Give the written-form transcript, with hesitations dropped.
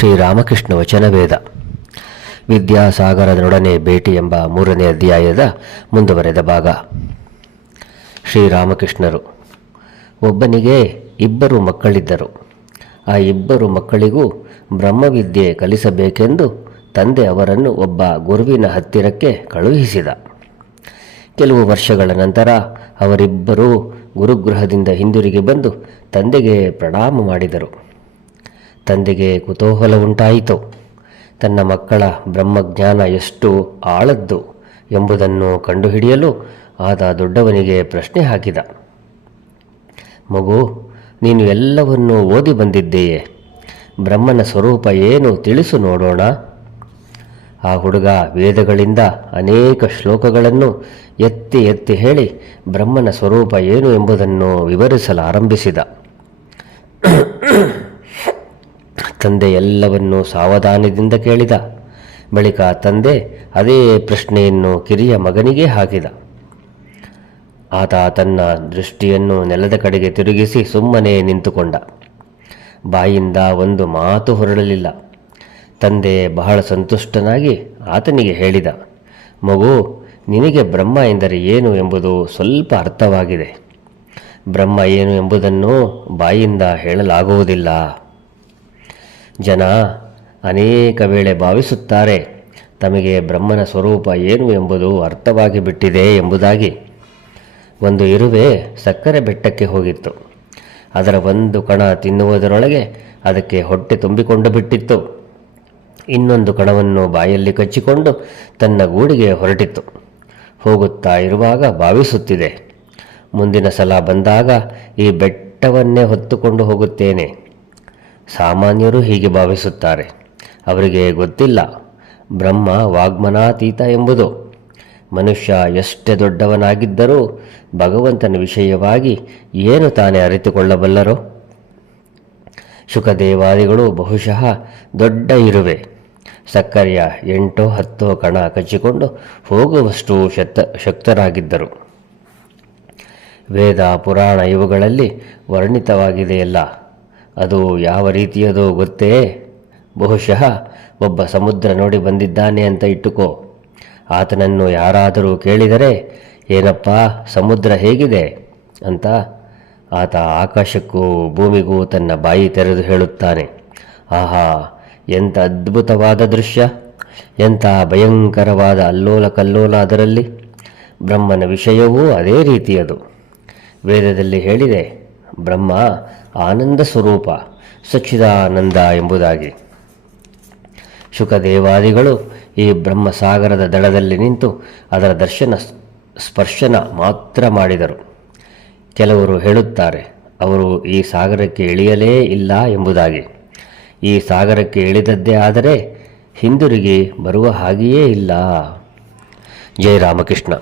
ಶ್ರೀರಾಮಕೃಷ್ಣ ವಚನವೇದ ವಿದ್ಯಾಸಾಗರನೊಡನೆ ಭೇಟಿ ಎಂಬ 3ನೇ ಅಧ್ಯಾಯದ ಮುಂದುವರೆದ ಭಾಗ. ಶ್ರೀರಾಮಕೃಷ್ಣರು. ಒಬ್ಬನಿಗೆ 2 ಮಕ್ಕಳಿದ್ದರು. ಆ 2 ಮಕ್ಕಳಿಗೂ ಬ್ರಹ್ಮವಿದ್ಯೆ ಕಲಿಸಬೇಕೆಂದು ತಂದೆ ಅವರನ್ನು ಒಬ್ಬ ಗುರುವಿನ ಹತ್ತಿರಕ್ಕೆ ಕಳುಹಿಸಿದ. ಕೆಲವು ವರ್ಷಗಳ ನಂತರ ಅವರಿಬ್ಬರೂ ಗುರುಗೃಹದಿಂದ ಹಿಂದಿರುಗಿ ಬಂದು ತಂದೆಗೆ ಪ್ರಣಾಮ ಮಾಡಿದರು. ತಂದೆಗೆ ಕುತೂಹಲ ಉಂಟಾಯಿತು. ತನ್ನ ಮಕ್ಕಳ ಬ್ರಹ್ಮಜ್ಞಾನ ಎಷ್ಟು ಆಳದ್ದು ಎಂಬುದನ್ನು ಕಂಡುಹಿಡಿಯಲು ಆತ ದೊಡ್ಡವನಿಗೆ ಪ್ರಶ್ನೆ ಹಾಕಿದ. ಮಗು, ನೀನು ಎಲ್ಲವನ್ನೂ ಓದಿ ಬಂದಿದ್ದೀಯೆ. ಬ್ರಹ್ಮನ ಸ್ವರೂಪ ಏನು ತಿಳಿಸು ನೋಡೋಣ. ಆ ಹುಡುಗ ವೇದಗಳಿಂದ ಅನೇಕ ಶ್ಲೋಕಗಳನ್ನು ಎತ್ತಿ ಎತ್ತಿ ಹೇಳಿ ಬ್ರಹ್ಮನ ಸ್ವರೂಪ ಏನು ಎಂಬುದನ್ನು ವಿವರಿಸಲು ಆರಂಭಿಸಿದ. ತಂದೆ ಎಲ್ಲವನ್ನೂ ಸಾವಧಾನದಿಂದ ಕೇಳಿದ. ಬಳಿಕ ತಂದೆ ಅದೇ ಪ್ರಶ್ನೆಯನ್ನು ಕಿರಿಯ ಮಗನಿಗೆ ಹಾಕಿದ. ಆತ ತನ್ನ ದೃಷ್ಟಿಯನ್ನು ನೆಲದ ಕಡೆಗೆ ತಿರುಗಿಸಿ ಸುಮ್ಮನೆ ನಿಂತುಕೊಂಡ. ಬಾಯಿಂದ ಒಂದು ಮಾತು ಹೊರಡಲಿಲ್ಲ. ತಂದೆ ಬಹಳ ಸಂತುಷ್ಟನಾಗಿ ಆತನಿಗೆ ಹೇಳಿದ, ಮಗು, ನಿನಗೆ ಬ್ರಹ್ಮ ಎಂದರೆ ಏನು ಎಂಬುದು ಸ್ವಲ್ಪ ಅರ್ಥವಾಗಿದೆ. ಬ್ರಹ್ಮ ಏನು ಎಂಬುದನ್ನು ಬಾಯಿಂದ ಹೇಳಲಾಗುವುದಿಲ್ಲ. ಜನ ಅನೇಕ ವೇಳೆ ಭಾವಿಸುತ್ತಾರೆ ತಮಗೆ ಬ್ರಹ್ಮನ ಸ್ವರೂಪ ಏನು ಎಂಬುದು ಅರ್ಥವಾಗಿ ಬಿಟ್ಟಿದೆ ಎಂಬುದಾಗಿ. ಒಂದು ಇರುವೆ ಸಕ್ಕರೆ ಬೆಟ್ಟಕ್ಕೆ ಹೋಗಿತ್ತು. ಅದರ ಒಂದು ಕಣ ತಿನ್ನುವುದರೊಳಗೆ ಅದಕ್ಕೆ ಹೊಟ್ಟೆ ತುಂಬಿಕೊಂಡು ಬಿಟ್ಟಿತ್ತು. ಇನ್ನೊಂದು ಕಣವನ್ನು ಬಾಯಲ್ಲಿ ಕಚ್ಚಿಕೊಂಡು ತನ್ನ ಗೂಡಿಗೆ ಹೊರಟಿತ್ತು. ಹೋಗುತ್ತಾ ಇರುವಾಗ ಭಾವಿಸುತ್ತಿದೆ, ಮುಂದಿನ ಸಲ ಬಂದಾಗ ಈ ಬೆಟ್ಟವನ್ನೇ ಹೊತ್ತುಕೊಂಡು ಹೋಗುತ್ತೇನೆ. ಸಾಮಾನ್ಯರು ಹೀಗೆ ಭಾವಿಸುತ್ತಾರೆ. ಅವರಿಗೆ ಗೊತ್ತಿಲ್ಲ ಬ್ರಹ್ಮ ವಾಗ್ಮನಾತೀತ ಎಂಬುದು. ಮನುಷ್ಯ ಎಷ್ಟೇ ದೊಡ್ಡವನಾಗಿದ್ದರೂ ಭಗವಂತನ ವಿಷಯವಾಗಿ ಏನು ತಾನೇ ಅರಿತುಕೊಳ್ಳಬಲ್ಲರೋ? ಶುಕದೇವಾದಿಗಳು ಬಹುಶಃ ದೊಡ್ಡ ಇರುವೆ ಸಕ್ಕರೆಯ 8-10 ಕಣ ಕಚ್ಚಿಕೊಂಡು ಹೋಗುವಷ್ಟು ಶಕ್ತರಾಗಿದ್ದರು. ವೇದ ಪುರಾಣ ಇವುಗಳಲ್ಲಿ ವರ್ಣಿತವಾಗಿದೆಯಲ್ಲ, ಅದು ಯಾವ ರೀತಿಯದೋ ಗೊತ್ತೇ? ಬಹುಶಃ ಒಬ್ಬ ಸಮುದ್ರ ನೋಡಿ ಬಂದಿದ್ದಾನೆ ಅಂತ ಇಟ್ಟುಕೋ. ಆತನನ್ನು ಯಾರಾದರೂ ಕೇಳಿದರೆ, ಏನಪ್ಪ ಸಮುದ್ರ ಹೇಗಿದೆ ಅಂತ, ಆತ ಆಕಾಶಕ್ಕೂ ಭೂಮಿಗೂ ತನ್ನ ಬಾಯಿ ತೆರೆದು ಹೇಳುತ್ತಾನೆ, ಆಹಾ, ಎಂಥ ಅದ್ಭುತವಾದ ದೃಶ್ಯ, ಎಂಥ ಭಯಂಕರವಾದ ಅಲ್ಲೋಲ ಕಲ್ಲೋಲ ಅದರಲ್ಲಿ. ಬ್ರಹ್ಮನ ವಿಷಯವೂ ಅದೇ ರೀತಿಯದು. ವೇದದಲ್ಲಿ ಹೇಳಿದೆ, ಬ್ರಹ್ಮ ಆನಂದ ಸ್ವರೂಪ, ಸಚ್ಚಿದಾನಂದ ಎಂಬುದಾಗಿ. ಶುಕದೇವಾದಿಗಳು ಈ ಬ್ರಹ್ಮಸಾಗರದ ದಡದಲ್ಲಿ ನಿಂತು ಅದರ ದರ್ಶನ ಸ್ಪರ್ಶನ ಮಾತ್ರ ಮಾಡಿದರು. ಕೆಲವರು ಹೇಳುತ್ತಾರೆ, ಅವರು ಈ ಸಾಗರಕ್ಕೆ ಇಳಿಯಲೇ ಇಲ್ಲ ಎಂಬುದಾಗಿ. ಈ ಸಾಗರಕ್ಕೆ ಇಳಿದದ್ದೇ ಆದರೆ ಹಿಂದಿರುಗಿ ಬರುವ ಹಾಗೆಯೇ ಇಲ್ಲ. ಜೈ ರಾಮಕೃಷ್ಣ.